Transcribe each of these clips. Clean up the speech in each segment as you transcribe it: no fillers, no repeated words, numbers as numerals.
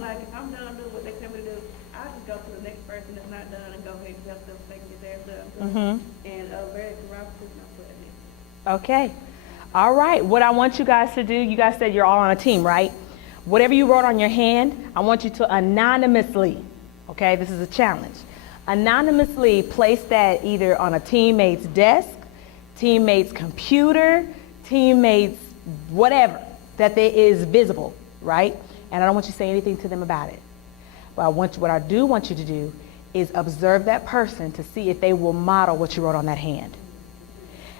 Like, if I'm done doing what they tell me to do, I just go to the next person that's not done and go ahead and help them so they can get theirs done. And very cooperative, not putting it. Okay. All right. What I want you guys to do, you guys said you're all on a team, right? Whatever you wrote on your hand, I want you to anonymously, okay, this is a challenge, anonymously place that either on a teammate's desk, teammate's computer, teammate's whatever, that there is visible, right? And I don't want you to say anything to them about it. But what I do want you to do is observe that person to see if they will model what you wrote on that hand.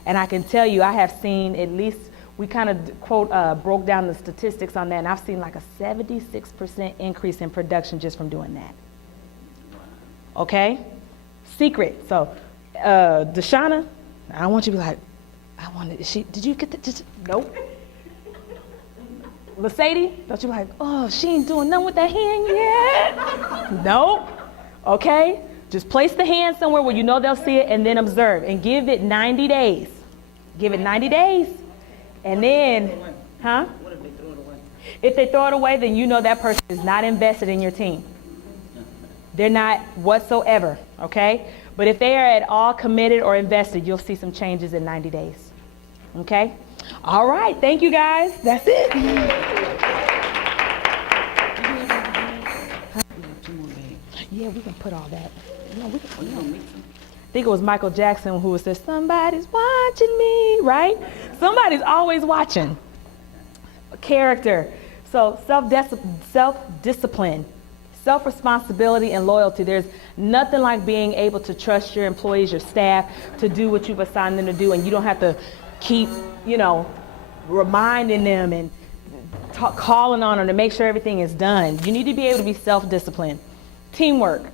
And I can tell you, I have seen at least, we kind of quote, broke down the statistics on that, and I've seen like a 76% increase in production just from doing that. Okay? Secret. So, Deshauna, I don't want you to be like, did you get that? Nope. Sadie, don't you be like, oh, she ain't doing nothing with that hand yet? Nope. Okay? Just place the hand somewhere where you know they'll see it and then observe and give it 90 days. Give it 90 days. And then, What if they throw it away? if they throw it away, then you know that person is not invested in your team. They're not whatsoever, okay? But if they are at all committed or invested, you'll see some changes in 90 days, okay? All right, thank you guys. That's it. Yeah, we can put all that. No, we can. I think it was Michael Jackson who said, somebody's watching me, right? Somebody's always watching. Character. So self-discipline, self-responsibility, and loyalty. There's nothing like being able to trust your employees, your staff, to do what you've assigned them to do, and you don't have to keep, reminding them and calling on them to make sure everything is done. You need to be able to be self-disciplined. Teamwork.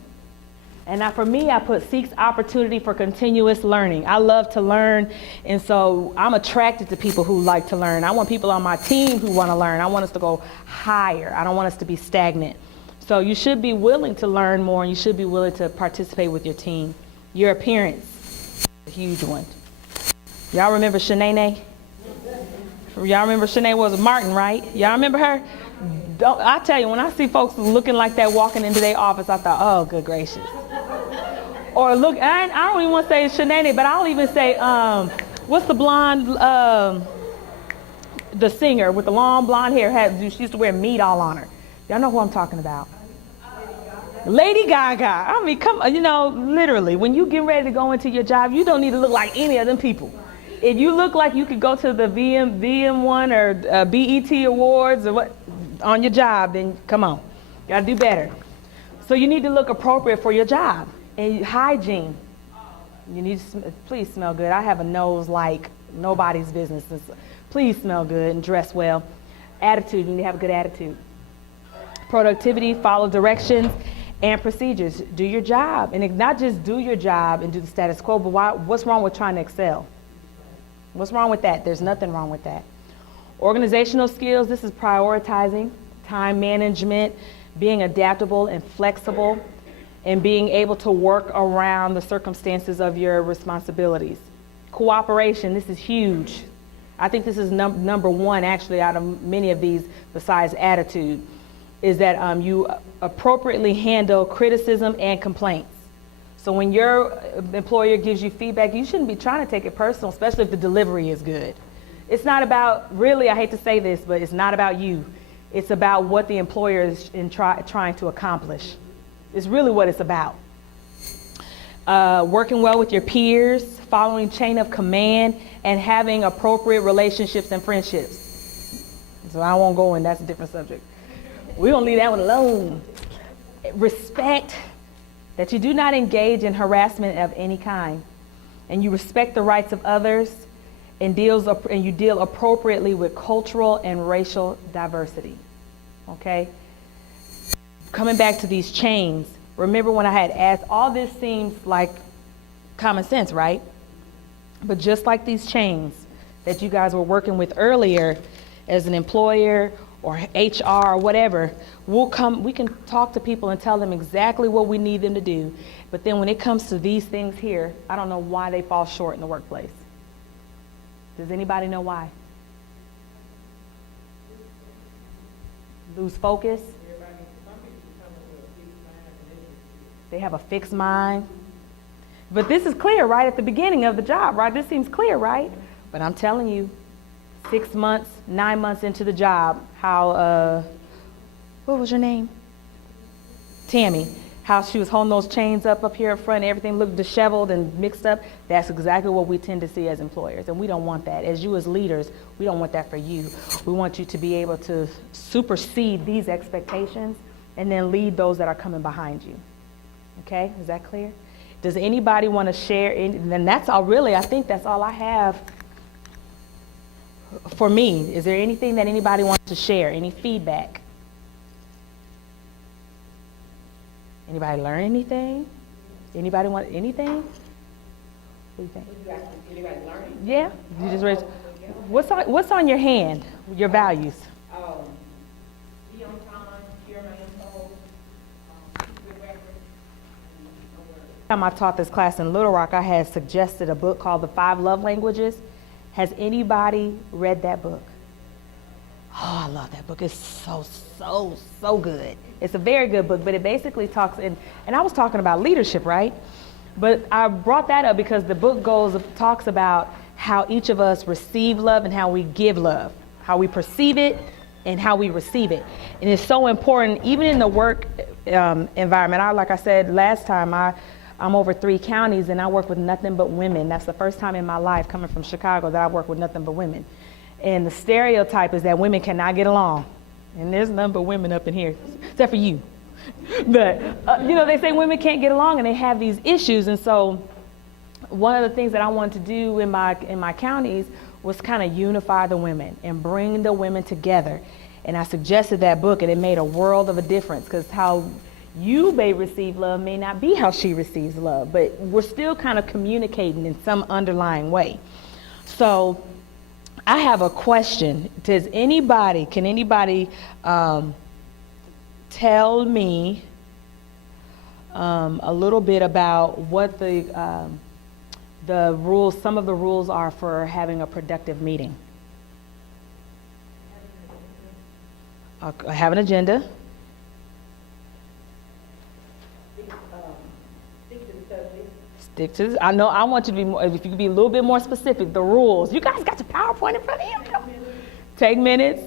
And now for me, I put seeks opportunity for continuous learning. I love to learn, and so I'm attracted to people who like to learn. I want people on my team who want to learn. I want us to go higher. I don't want us to be stagnant. So you should be willing to learn more, and you should be willing to participate with your team. Your appearance, a huge one. Y'all remember Shanae? Y'all remember Shanae was Martin, right? Y'all remember her? I tell you, when I see folks looking like that walking into their office, I thought, oh, good gracious. Or look, I don't even want to say Shanae, but I'll even say, what's the blonde, the singer with the long blonde hair, she used to wear meat all on her. Y'all know who I'm talking about. Lady Gaga. I mean, literally, when you get ready to go into your job, you don't need to look like any of them people. If you look like you could go to the VM1 or BET Awards or what on your job, then come on, you gotta do better. So you need to look appropriate for your job. And hygiene, you need to please smell good. I have a nose like nobody's business. Please smell good and dress well. Attitude, you need to have a good attitude. Productivity, follow directions and procedures. Do your job, and not just do your job and do the status quo, but what's wrong with trying to excel? What's wrong with that? There's nothing wrong with that. Organizational skills, this is prioritizing, time management, being adaptable and flexible, and being able to work around the circumstances of your responsibilities. Cooperation, this is huge. I think this is number one actually out of many of these besides attitude, is that you appropriately handle criticism and complaints. So when your employer gives you feedback, you shouldn't be trying to take it personal, especially if the delivery is good. It's not about, really, I hate to say this, but it's not about you. It's about what the employer is trying to accomplish. It's really what it's about. Working well with your peers, following chain of command, and having appropriate relationships and friendships. So I won't go in, that's a different subject. We're gonna leave that one alone. Respect, that you do not engage in harassment of any kind, and you respect the rights of others, and you deal appropriately with cultural and racial diversity. Okay? Coming back to these chains, remember when I had asked, all this seems like common sense, right? But just like these chains that you guys were working with earlier as an employer or HR or whatever, we can talk to people and tell them exactly what we need them to do. But then when it comes to these things here, I don't know why they fall short in the workplace. Does anybody know why? Lose focus? They have a fixed mind. But this is clear right at the beginning of the job, right? This seems clear, right? But I'm telling you, 6 months, 9 months into the job, how, what was your name? Tammy. How she was holding those chains up here up front, everything looked disheveled and mixed up. That's exactly what we tend to see as employers, and we don't want that. As you as leaders, we don't want that for you. We want you to be able to supersede these expectations and then lead those that are coming behind you. Okay, is that clear? Does anybody want to share? And that's all really, I think that's all I have for me. Is there anything that anybody wants to share? Any feedback? Anybody learn anything? Anybody want anything? What do you think? Anybody learning? Yeah, you just raised. What's on your hand? Your values. Be on time, hear my info, keep good record, Time I taught this class in Little Rock, I had suggested a book called The 5 Love Languages. Has anybody read that book? Oh, I love that book. It's so good. It's a very good book, but it basically talks, and I was talking about leadership, right? But I brought that up because the book talks about how each of us receive love and how we give love, how we perceive it and how we receive it. And it's so important, even in the work environment. Like I said last time, I'm over 3 counties and I work with nothing but women. That's the first time in my life coming from Chicago that I work with nothing but women. And the stereotype is that women cannot get along. And there's none but women up in here, except for you. But, they say women can't get along and they have these issues. And so one of the things that I wanted to do in my counties was kind of unify the women and bring the women together. And I suggested that book, and it made a world of a difference, because how you may receive love may not be how she receives love, but we're still kind of communicating in some underlying way. So I have a question. Can anybody tell me a little bit about what the rules, some of the rules are for having a productive meeting? Have an agenda. Stick to this. I know I want you to be more, if you could be a little bit more specific, the rules. You guys got your PowerPoint in front of you. Take minutes.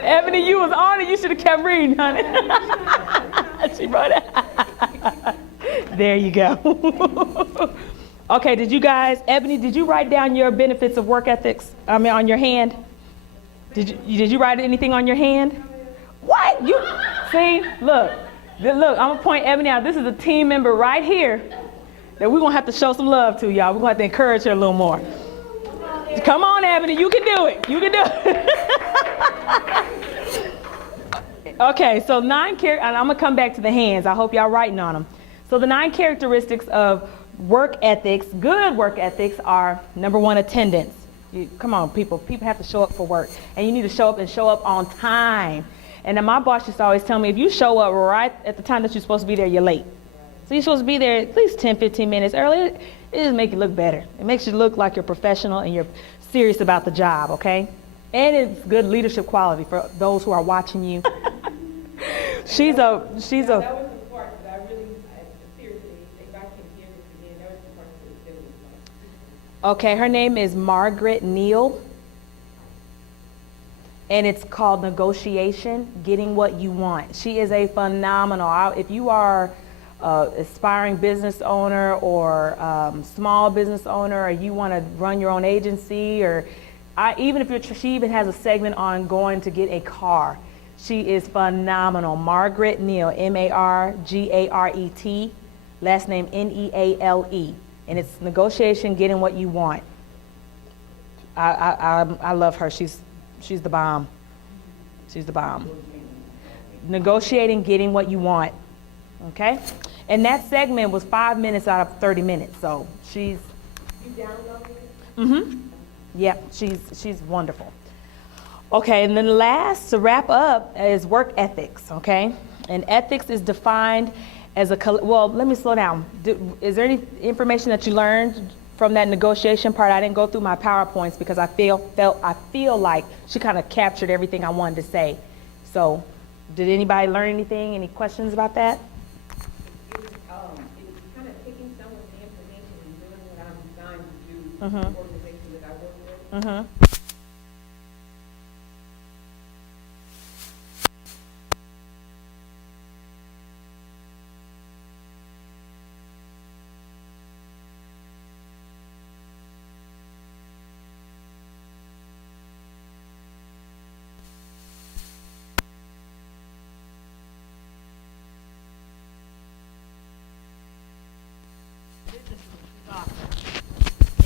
Ebony, you was on it. You should have kept reading, honey. She wrote it. There you go. Okay, Ebony, did you write down your benefits of work ethics? On your hand? Did you write anything on your hand? What? See, look, I'm gonna point Ebony out. This is a team member right here that we're gonna have to show some love to, y'all. We're gonna have to encourage her a little more. Come on, Ebony, you can do it. You can do it. Okay, so 9 characteristics, and I'm gonna come back to the hands. I hope y'all writing on them. So the 9 characteristics of work ethics, good work ethics, are number 1, attendance. Come on, people have to show up for work, and you need to show up on time. And then my boss used to always tell me, if you show up right at the time that you're supposed to be there, you're late. So you're supposed to be there at least 10, 15 minutes early. It just makes you look better. It makes you look like you're professional and you're serious about the job, okay? And it's good leadership quality for those who are watching you. She's a That was the part that I really, seriously, if I can hear this again, that was the part that was like. Okay, her name is Margaret Neal, and it's called Negotiation, Getting What You Want. She is a phenomenal, if you are aspiring business owner or small business owner, or you want to run your own agency, or she even has a segment on going to get a car. She is phenomenal. Margaret Neal, Margaret, last name Neale. And it's Negotiation, Getting What You Want. I love her. She's the bomb. She's the bomb. Negotiating, Getting What You Want. Okay? And that segment was 5 minutes out of 30 minutes. So she's... You downloaded it? Mm-hmm. Yep, she's wonderful. Okay, and then last, to wrap up, is work ethics, okay? And ethics is defined as well, let me slow down. Is there any information that you learned from that negotiation part, I didn't go through my PowerPoints because I feel like she kind of captured everything I wanted to say. So, did anybody learn anything? Any questions about that? It was kind of taking some of the information and doing what I'm designed to do for the organization that I work with.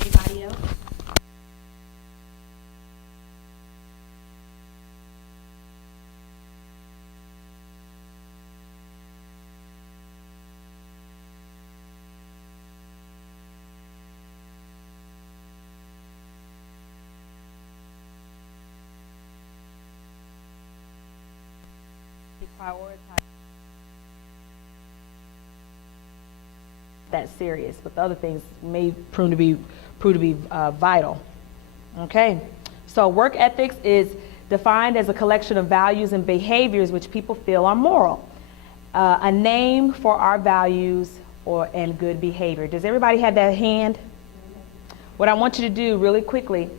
Anybody else? Prioritize that serious, but the other things may prove to be vital. Okay, so work ethics is defined as a collection of values and behaviors which people feel are moral, a name for our values and good behavior. Does everybody have that hand? What I want you to do really quickly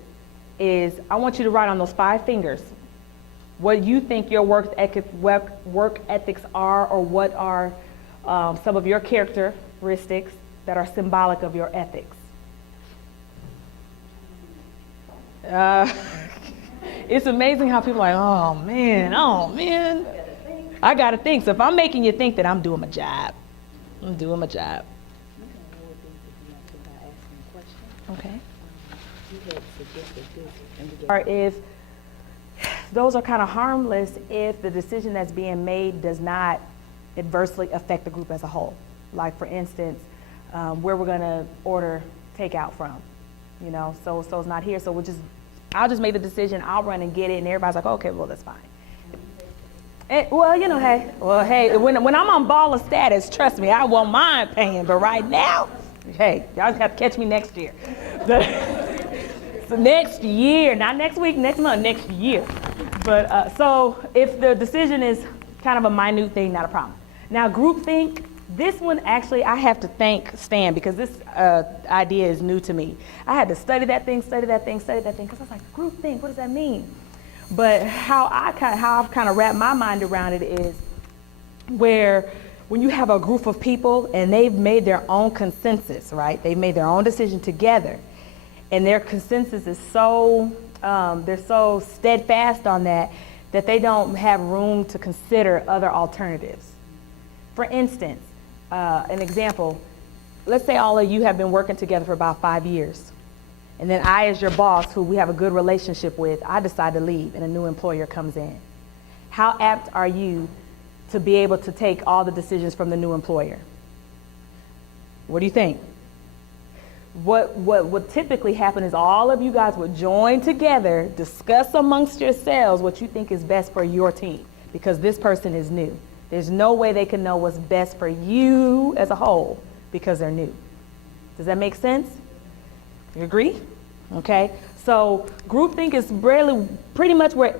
is I want you to write on those 5 fingers what you think your work ethics are, or what are some of your characteristics that are symbolic of your ethics. It's amazing how people are like, oh man, I gotta think. So if I'm making you think, that I'm doing my job. I'm doing my job. Okay. Or if those are kind of harmless if the decision that's being made does not adversely affect the group as a whole. Like for instance, where we're gonna order takeout from, so it's not here. So I'll just make the decision, I'll run and get it, and everybody's like, okay, well, that's fine. Hey, when I'm on baller status, trust me, I won't mind paying, but right now, hey, y'all just have to catch me next year. So next year, not next week, next month, next year. But so if the decision is kind of a minute thing, not a problem. Now groupthink, this one actually I have to thank Stan because this idea is new to me. I had to study that thing, because I was like, groupthink, what does that mean? But how I've kind of wrapped my mind around it is where when you have a group of people and they've made their own consensus, right? They've made their own decision together, and their consensus is so they're so steadfast on that they don't have room to consider other alternatives. For instance, an example, let's say all of you have been working together for about 5 years. And then I, as your boss, who we have a good relationship with, I decide to leave and a new employer comes in. How apt are you to be able to take all the decisions from the new employer? What do you think? What would typically happen is all of you guys would join together, discuss amongst yourselves what you think is best for your team, because this person is new. There's no way they can know what's best for you as a whole because they're new. Does that make sense? You agree? Okay. So groupthink is really pretty much where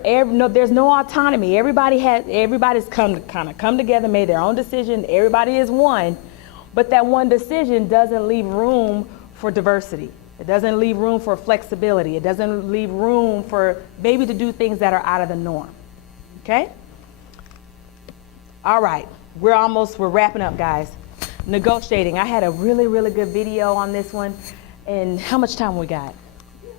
there's no autonomy. Everybody's come together, made their own decision. Everybody is one, but that one decision doesn't leave room for diversity. It doesn't leave room for flexibility. It doesn't leave room for maybe to do things that are out of the norm. Okay? All right. We're wrapping up, guys. Negotiating. I had a really, really good video on this one. And how much time we got?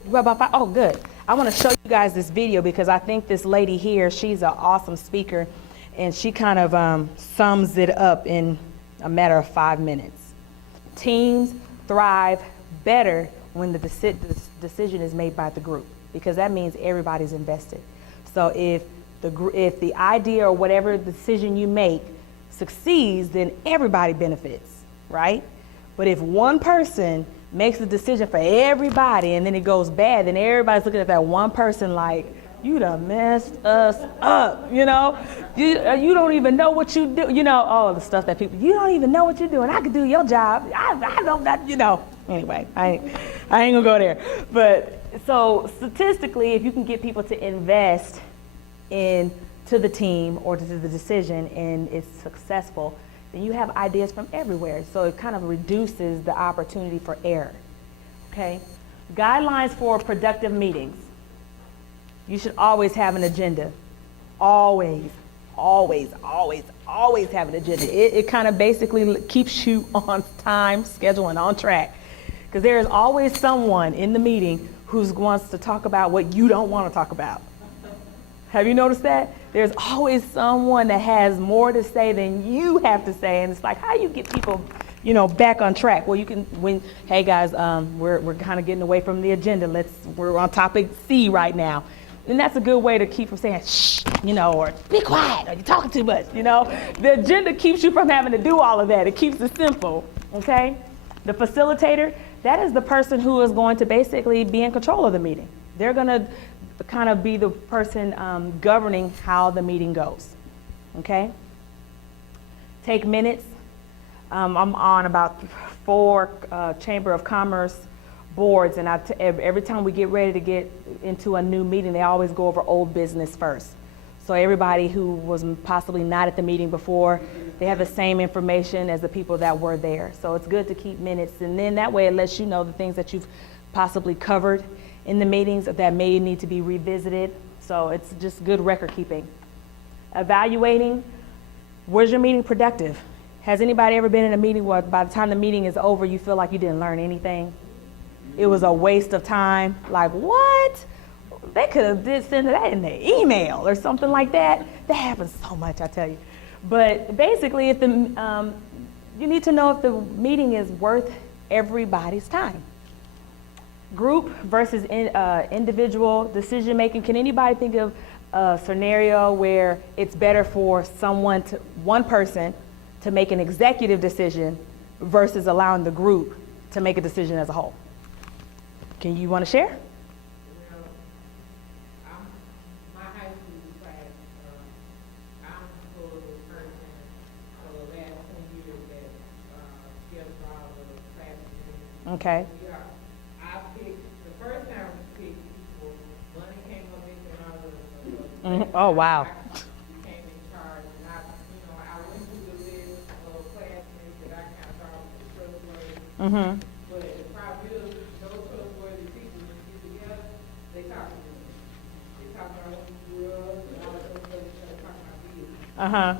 About 5? Oh, good. I want to show you guys this video because I think this lady here, she's an awesome speaker, and she kind of sums it up in a matter of 5 minutes. Teams thrive better when the decision is made by the group, because that means everybody's invested. So if the idea or whatever decision you make succeeds, then everybody benefits, right? But if one person makes a decision for everybody and then it goes bad, then everybody's looking at that one person like, you done messed us up, you don't even know what you do, all the stuff that people, you don't even know what you're doing. I could do your job. I know that, Anyway, I ain't gonna go there. But so statistically, if you can get people to invest to the team or to the decision and it's successful, then you have ideas from everywhere. So it kind of reduces the opportunity for error. Okay? Guidelines for productive meetings. You should always have an agenda. Always have an agenda. It kind of basically keeps you on time, schedule, and on track. Because there is always someone in the meeting who wants to talk about what you don't want to talk about. Have you noticed that? There's always someone that has more to say than you have to say, and it's like, how do you get people, back on track? Well, hey guys, we're kind of getting away from the agenda. We're on topic C right now. And that's a good way to keep from saying, shh, or be quiet, or you're talking too much, The agenda keeps you from having to do all of that. It keeps it simple, okay? The facilitator, that is the person who is going to basically be in control of the meeting. They're going to kind of be the person governing how the meeting goes, okay? Take minutes. I'm on about 4 Chamber of Commerce boards, and every time we get ready to get into a new meeting, they always go over old business first. So everybody who was possibly not at the meeting before, they have the same information as the people that were there. So it's good to keep minutes, and then that way it lets you know the things that you've possibly covered in the meetings that may need to be revisited. So it's just good record keeping. Evaluating, was your meeting productive? Has anybody ever been in a meeting where by the time the meeting is over, you feel like you didn't learn anything? It was a waste of time. Like, what? They could have sent that in the email or something like that. That happens so much, I tell you. But basically, if you need to know if the meeting is worth everybody's time. Group versus individual decision making. Can anybody think of a scenario where it's better for one person to make an executive decision versus allowing the group to make a decision as a whole? Can you want to share? My high school class, I'm for the person for the last 10 years that gives all the classes. Okay. I picked, the first time we picked people, money came up in and all of Oh, wow. became in charge, and I went through the list of classmates that I kind of thought was trustworthy. Mm-hmm. But the problem is, those trustworthy people, when you get together, they talk to me. They talk about what we grew up and all that other stuff, they talk about business. Uh-huh.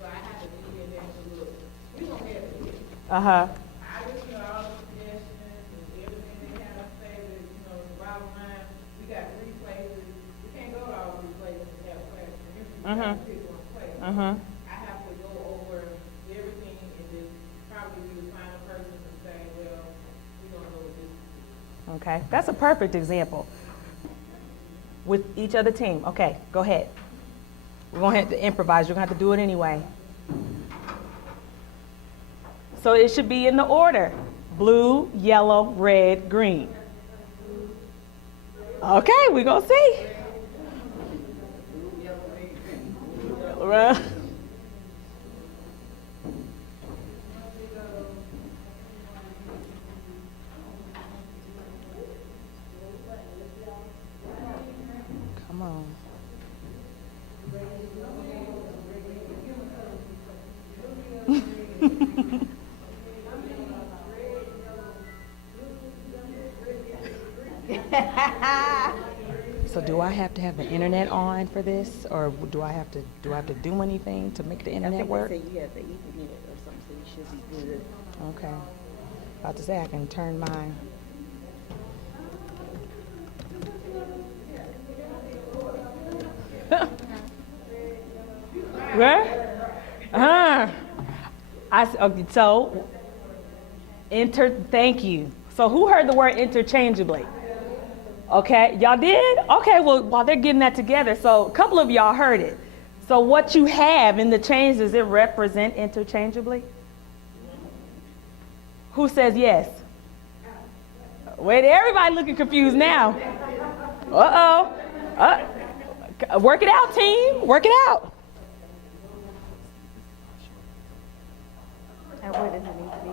So I had to be in there to look. We don't have it here. Uh-huh. I listen to all the suggestions and everything they have to say, but, the bottom line, we got 3 places. We can't go to all 3 places and have classes. We got to pick one place. Uh-huh. I have to go over everything and just probably be the final person to say, well, we don't know what this is. Okay. That's a perfect example. With each other team. Okay, go ahead. We're going to have to improvise. You're going to have to do it anyway. So it should be in the order. Blue, yellow, red, green. Okay, we're going to see. Right. Come on. So do I have to have the internet on for this, or do I have to do anything to make the internet work? I think they say you have the Ethernet or something, so you should be good. Okay. About to say I can turn mine. Where? Okay, so thank you. So who heard the word interchangeably? Okay, y'all did? Okay, well, while they're getting that together, so a couple of y'all heard it. So what you have in the change, does it represent interchangeably? Who says yes? Wait, everybody looking confused now. Uh-oh. Work it out, team. Work it out. And where does it need to be?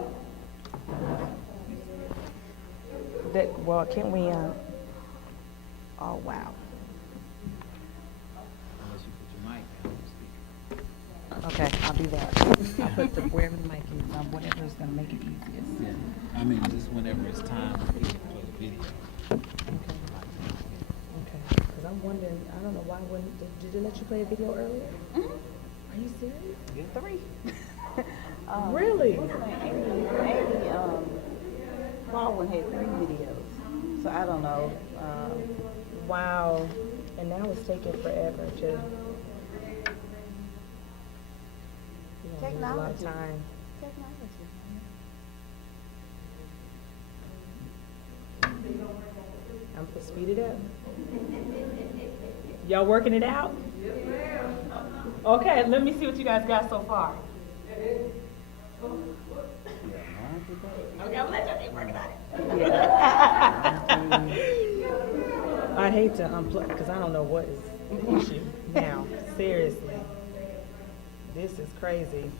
Well, can we, oh, wow. Unless you put your mic down and speak. Okay, I'll do that. I'll put the, wherever the mic is, whatever is gonna make it easiest. Yeah, I mean, just whenever it's time for you to play the video. Okay, because I'm wondering, I don't know why wouldn't, did they let you play a video earlier? Are you serious? Yeah. 3. Really? Amy, Baldwin had 3 videos. So I don't know. Wow, and now it's taking forever to. You know, lose a lot of Technology. time. I'm gonna speed it up. Y'all working it out? Okay, let me see what you guys got so far. Okay, I'm gonna let y'all keep working on it. I hate to unplug because I don't know what is the issue now. Seriously, this is crazy.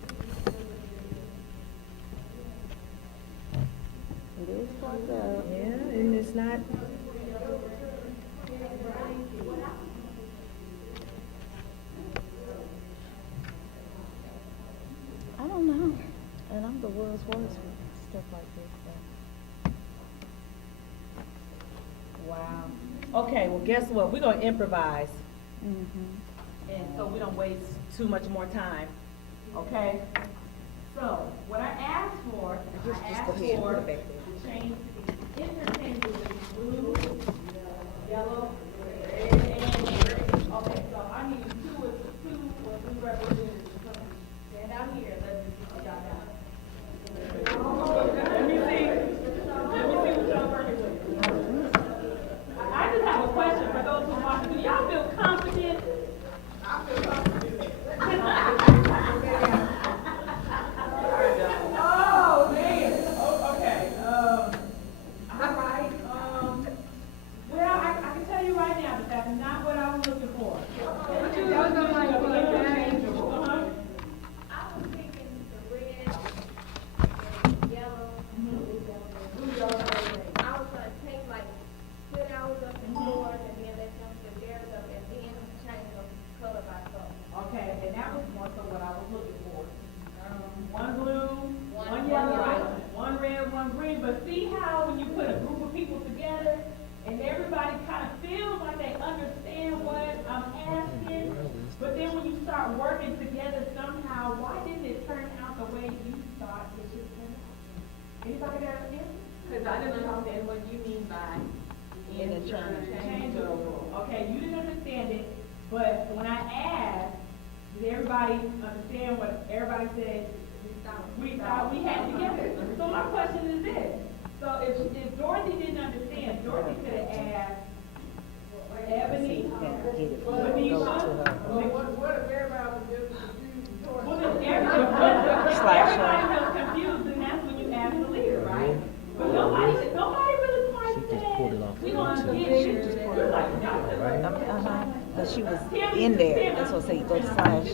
It is fucked up. Yeah, and it's not. I don't know. And I'm the world's worst with stuff like this. Wow. Okay, well, guess what? We're gonna improvise, Mm-hmm. and so we don't waste too much more time. Okay. So what I asked for, Just go ahead and put it back there. to change interchangeably blue, yellow, red, and green. Okay, so I need two or three representatives to come stand out here. Let's see what y'all got. Let me see what y'all working with. I just have a question for those who want to do. Y'all feel confident? I feel confident. Oh, man. Oh, okay. All right. Well, I can tell you right now that that's not what I was looking for. Interchangeable. I was thinking the red and yellow. I was gonna take like put ours up in yours and then let them put theirs up and then change them color by color. Okay, and that was more so what I was looking for. One blue, one One yellow, white. one red, one green. But see how when you put a group of people together and everybody kind of feels like they understand what I'm asking, but then when you start working together somehow, why didn't it turn out the way you thought it should turn out? Anybody got an answer? Because I didn't understand what you mean by Interchangeable. Okay, you didn't understand it, but when I asked, did everybody understand what everybody said? We thought we had together. So my question is this. So if Dorothy didn't understand, Dorothy could have asked Ebony, Venetia. What if everybody was just confused? Well, then everybody feels confused, and that's when you ask the leader, right? But nobody really quite said, we gonna get you. You're like, no. But she was in there. That's what I say, go to slideshow Is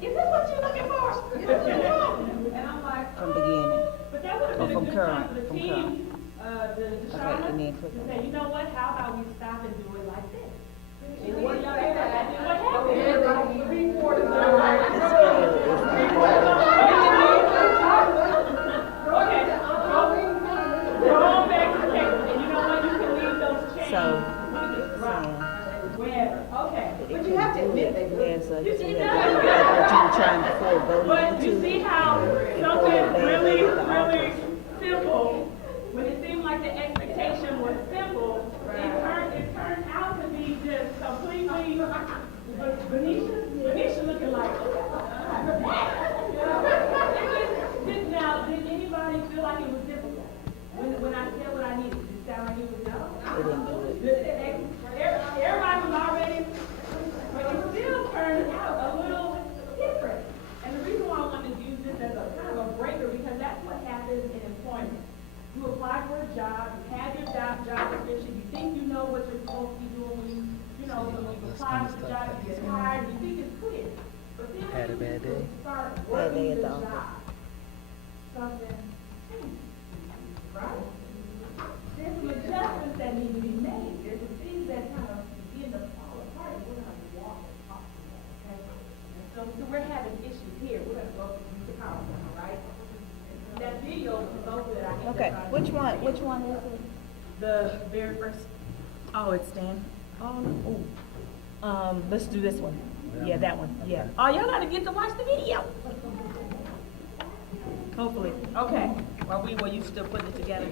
this what you're looking for? Is this what you want? And I'm like, from beginning. but that would have Or been a from good current, time for the from team, current. the Okay, and then Shauna, click to on say, you know what, how about we stop and do it like this? And What then y'all say say, that? what happened? Everybody, 3/4 of them. Okay, go on back to the table, and you know what, you can leave those chains. So, Wherever, okay. but you have to admit that. Yeah, so You you see have that? to do that, what you were trying before voting. But you see how something really, really simple, when it seemed like the expectation was simple, it turned out to be just completely, Venetia looking like, now, did anybody feel like it was difficult? When I said what I needed, did it sound like it was no? They didn't do it. Everybody was already, but it still turned out a little different. And the reason why I wanted to use this as a kind of a breaker, because that's what happens in employment. You apply for a job, you have your job description, you think you know what you're supposed to be doing when you know, when you apply for the job, you get hired, you think it's clear. But then Had a bad day? start Bad day working at the the office. job, something changes, right? There's some So we're having issues here. We're gonna go through the PowerPoint, all right? That video is so good. I hate Okay, that which one is it? the very first. Oh, it's Stan. Oh, ooh. Let's do this one. Yeah, that one. Yeah. Oh, y'all gotta get to watch the video. Hopefully. Okay. While you still putting it together.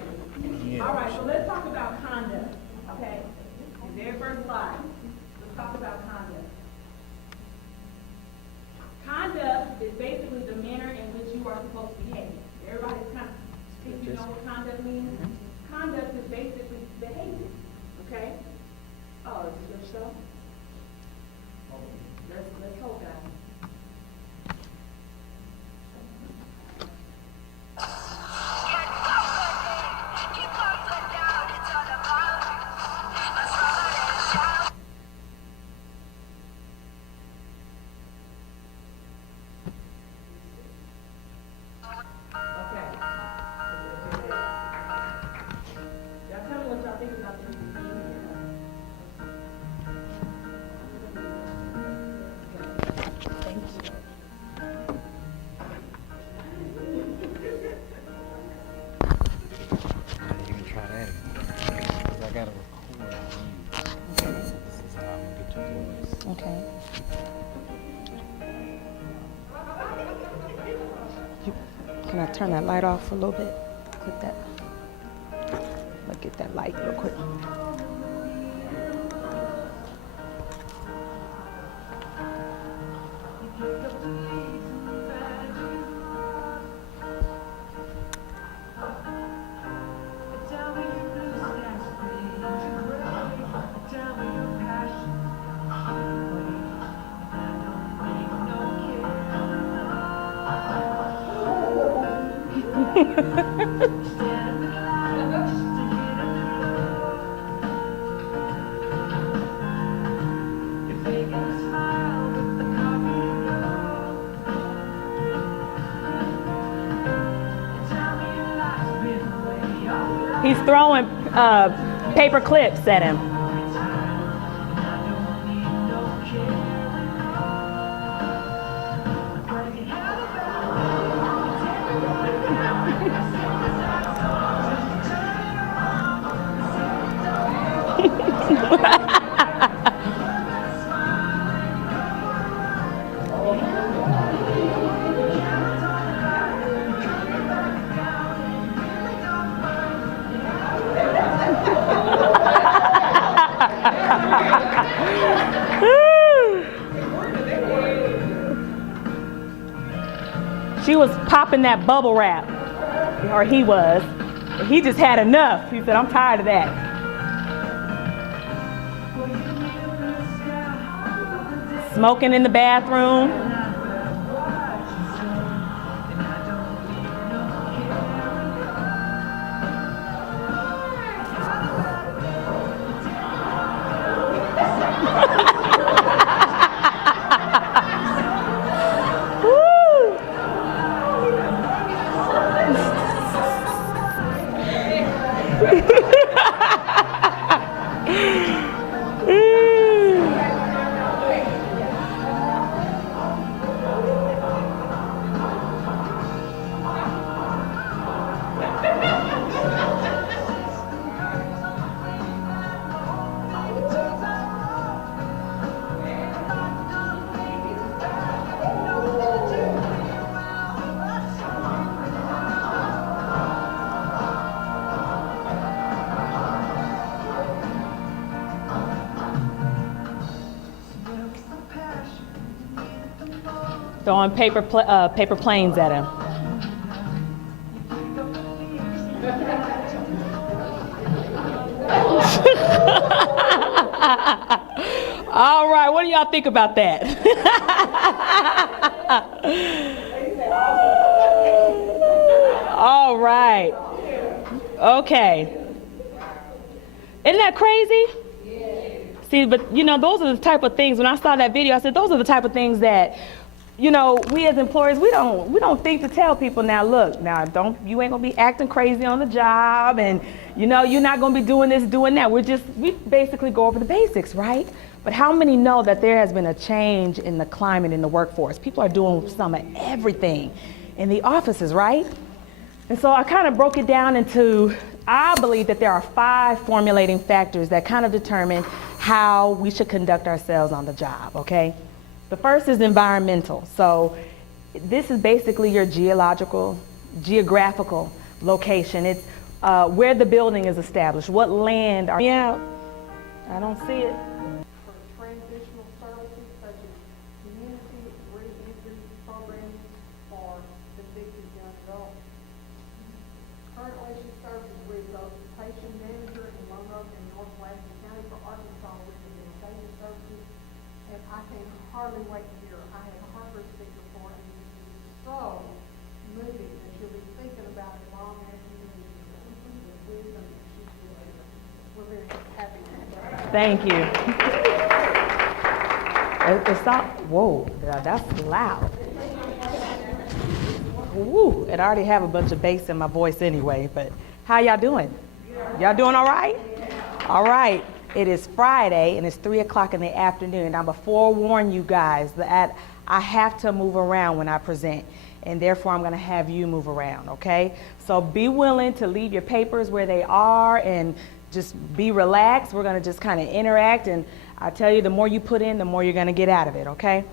All right. So let's talk about conduct. Okay. The very first slide. Let's talk about conduct. Conduct is basically the manner in which you are supposed to behave. Everybody's kind of think you know what conduct means. Conduct is basically behavior. Okay. Oh, is this your show? Let's hold that. Okay. Y'all tell me what y'all think about this behavior. Thank you. You can try that again. 'Cause I gotta record you. This is how I'm gonna get your voice. Okay. Can I turn that light off a little bit? Click that. Let's get that light real quick. He's throwing paper clips at him. She was popping that bubble wrap, or he was. He just had enough. He said, I'm tired of that. Smoking in the bathroom. Throwing paper planes at him. All right, what do y'all think about that? All right. Okay. Isn't that crazy? See, but you know, those are the type of things, when I saw that video, I said, those are the type of things that, you know, we as employers, we don't think to tell people, now look, now you ain't gonna be acting crazy on the job, and you know, you're not gonna be doing this, doing that. We basically go over the basics, right? But how many know that there has been a change in the climate in the workforce? People are doing some of everything in the offices, right? And so I kind of broke it down into, I believe that there are 5 formulating factors that kind of determine how we should conduct ourselves on the job, okay? The first is environmental. So this is basically your geographical location. It's where the building is established. What land are, yeah, I don't see it. For transitional services such as community reentry programs for convicted young adults. Currently, she serves as rehabilitation manager in Lone Oak and North Lansing County for Arkansas Rehabilitation Services, and I can hardly wait to hear her. I had heard her speak before, and it's so moving that she'll be thinking about it long after you leave. The wisdom that she's given. We're very happy to have her. Thank you. It's not, whoa, that's loud. Woo, it already have a bunch of bass in my voice anyway, but how y'all doing? Y'all doing all right? All right, it is Friday and it's 3 o'clock in the afternoon. I'm gonna forewarn you guys that I have to move around when I present, and therefore I'm gonna have you move around, okay? So be willing to leave your papers where they are and just be relaxed. We're gonna just kind of interact, and I tell you, the more you put in, the more you're gonna get out of it, okay?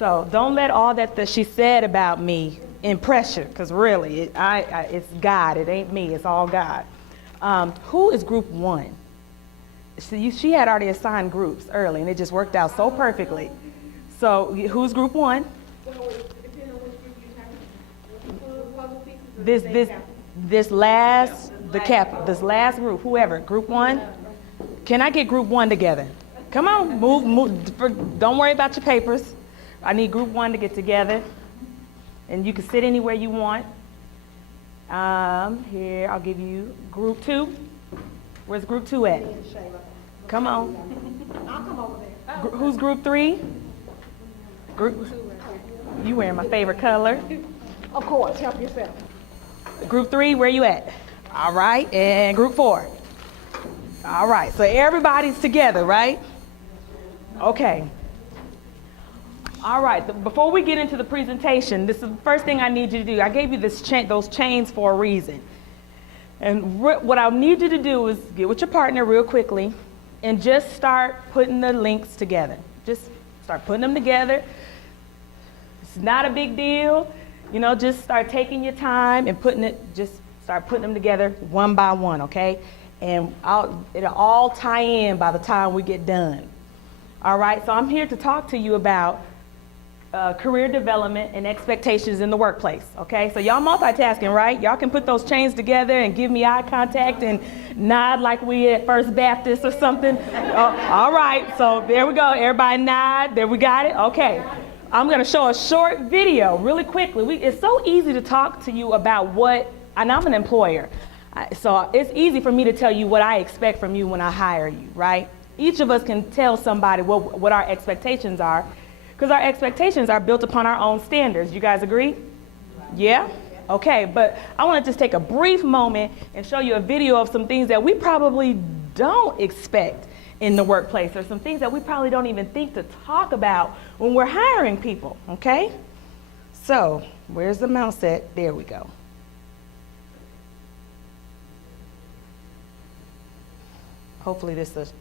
So don't let all that she said about me impress you, because really, it's God, it ain't me, it's all God. Who is group 1? She had already assigned groups early, and it just worked out so perfectly. So who's group 1? This last group, whoever, group 1. Can I get group 1 together? Come on, move. Don't worry about your papers. I need group 1 to get together, and you can sit anywhere you want. Here, I'll give you group 2. Where's group 2 at? Come on. I'll come over there. Who's group 3? You wearing my favorite color. Of course, help yourself. Group 3, where you at? All right, and group 4. All right, so everybody's together, right? Okay. All right, before we get into the presentation, this is the first thing I need you to do. I gave you those chains for a reason. And what I need you to do is get with your partner real quickly and just start putting the links together. Just start putting them together. It's not a big deal. You know, just start taking your time and just start putting them together one by one, okay? And it'll all tie in by the time we get done. All right, so I'm here to talk to you about career development and expectations in the workplace, okay? So y'all multitasking, right? Y'all can put those chains together and give me eye contact and nod like we at First Baptist or something. All right, so there we go. Everybody nod. There we got it. Okay. I'm going to show a short video really quickly. It's so easy to talk to you about and I'm an employer, so it's easy for me to tell you what I expect from you when I hire you, right? Each of us can tell somebody what our expectations are, because our expectations are built upon our own standards. You guys agree? Yeah? Okay, but I want to just take a brief moment and show you a video of some things that we probably don't expect in the workplace, or some things that we probably don't even think to talk about when we're hiring people, okay? So, where's the mouse at? There we go. Hopefully this is,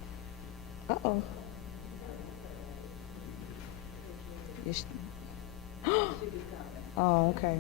uh-oh. Oh, okay.